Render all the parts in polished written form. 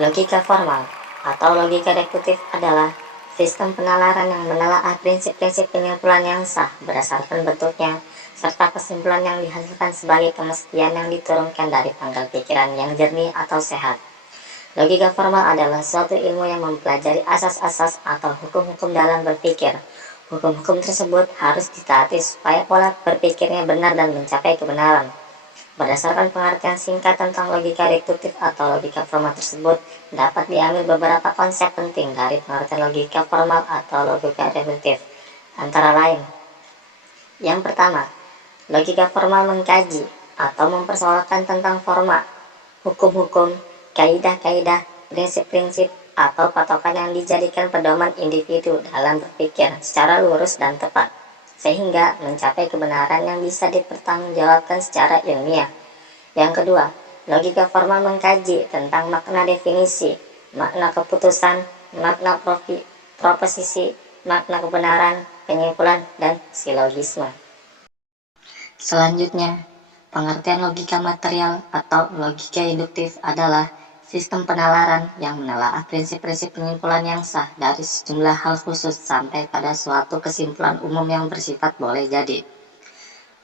Logika formal atau logika deduktif adalah sistem penalaran yang menelaah prinsip-prinsip penyimpulan yang sah berdasarkan bentuknya, serta kesimpulan yang dihasilkan sebagai kemestian yang diturunkan dari pangkal pikiran yang jernih atau sehat. Logika formal adalah suatu ilmu yang mempelajari asas-asas atau hukum-hukum dalam berpikir. Hukum-hukum tersebut harus ditaati supaya pola berpikirnya benar dan mencapai kebenaran. Berdasarkan pengertian singkat tentang logika deduktif atau logika formal tersebut, dapat diambil beberapa konsep penting dari pengertian logika formal atau logika deduktif. Antara lain, yang pertama, logika formal mengkaji atau mempersoalkan tentang forma, hukum-hukum, kaidah-kaidah, prinsip-prinsip, atau patokan yang dijadikan pedoman individu dalam berpikir secara lurus dan tepat, sehingga mencapai kebenaran yang bisa dipertanggungjawabkan secara ilmiah. Yang kedua, logika formal mengkaji tentang makna definisi, makna keputusan, makna proposisi, makna kebenaran, penyimpulan, dan silogisme. Selanjutnya, pengertian logika material atau logika induktif adalah sistem penalaran yang menelaah prinsip-prinsip penyimpulan yang sah dari sejumlah hal khusus sampai pada suatu kesimpulan umum yang bersifat boleh jadi.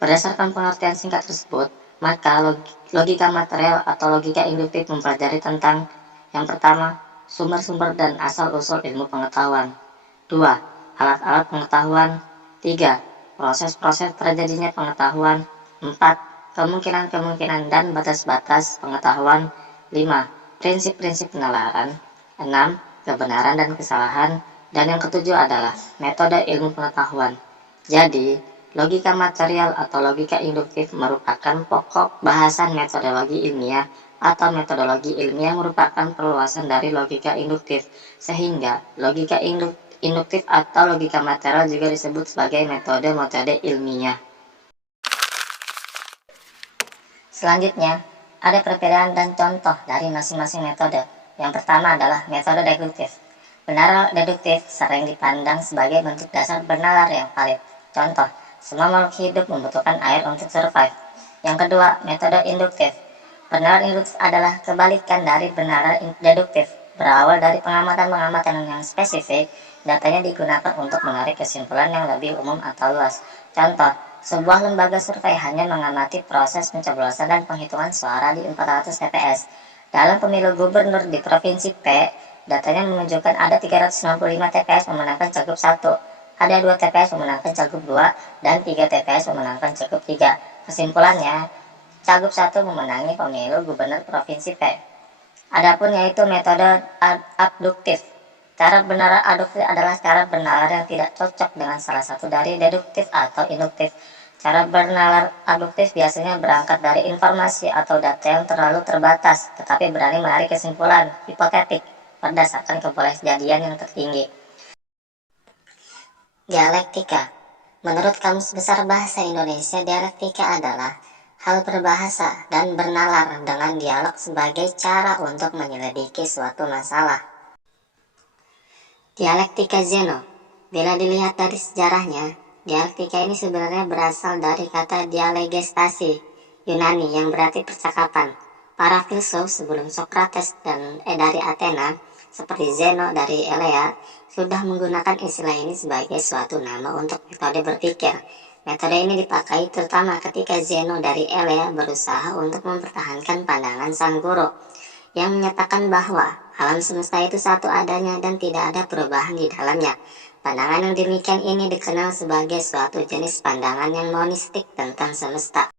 Berdasarkan pengertian singkat tersebut, maka logika material atau logika induktif mempelajari tentang yang pertama, sumber-sumber dan asal-usul ilmu pengetahuan. 2. Alat-alat pengetahuan. 3. Proses-proses terjadinya pengetahuan. 4. Kemungkinan-kemungkinan dan batas-batas pengetahuan. 5. Prinsip-prinsip penalaran. 6. Kebenaran dan kesalahan. Dan yang ketujuh adalah metode ilmu pengetahuan. Jadi, logika material atau logika induktif merupakan pokok bahasan metodologi ilmiah atau metodologi ilmiah merupakan perluasan dari logika induktif, sehingga logika induktif atau logika material juga disebut sebagai metode-metode ilmiah. Selanjutnya, ada perbedaan dan contoh dari masing-masing metode. Yang pertama adalah metode deduktif. Benalar deduktif sering dipandang sebagai bentuk dasar bernalar yang valid. Contoh, semua makhluk hidup membutuhkan air untuk survive. Yang kedua, metode induktif. Benalar induktif adalah kebalikan dari benalar deduktif. Berawal dari pengamatan-pengamatan yang spesifik, datanya digunakan untuk menarik kesimpulan yang lebih umum atau luas. Contoh, sebuah lembaga survei hanya mengamati proses pencoblosan dan penghitungan suara di 400 TPS. Dalam pemilu gubernur di Provinsi P, datanya menunjukkan ada 365 TPS memenangkan Cagup 1, ada 2 TPS memenangkan Cagup 2, dan 3 TPS memenangkan Cagup 3. Kesimpulannya, Cagup 1 memenangi pemilu gubernur Provinsi P. Adapun yaitu metode abduktif. Cara benalar aduktif adalah cara bernalar yang tidak cocok dengan salah satu dari deduktif atau induktif. Cara bernalar aduktif biasanya berangkat dari informasi atau data yang terlalu terbatas, tetapi berani menarik kesimpulan hipotetik berdasarkan kebolehjadian yang tertinggi. Dialektika. Menurut Kamus Besar Bahasa Indonesia, dialektika adalah hal berbahasa dan bernalar dengan dialog sebagai cara untuk menyelidiki suatu masalah. Dialektika Zeno. Bila dilihat dari sejarahnya, dialektika ini sebenarnya berasal dari kata dialegestasi Yunani yang berarti percakapan. Para filsuf sebelum Socrates dan dari Athena, seperti Zeno dari Elea, sudah menggunakan istilah ini sebagai suatu nama untuk metode berpikir. Metode ini dipakai terutama ketika Zeno dari Elea berusaha untuk mempertahankan pandangan sang guru, yang menyatakan bahwa alam semesta itu satu adanya dan tidak ada perubahan di dalamnya. Pandangan yang demikian ini dikenal sebagai suatu jenis pandangan yang monistik tentang semesta.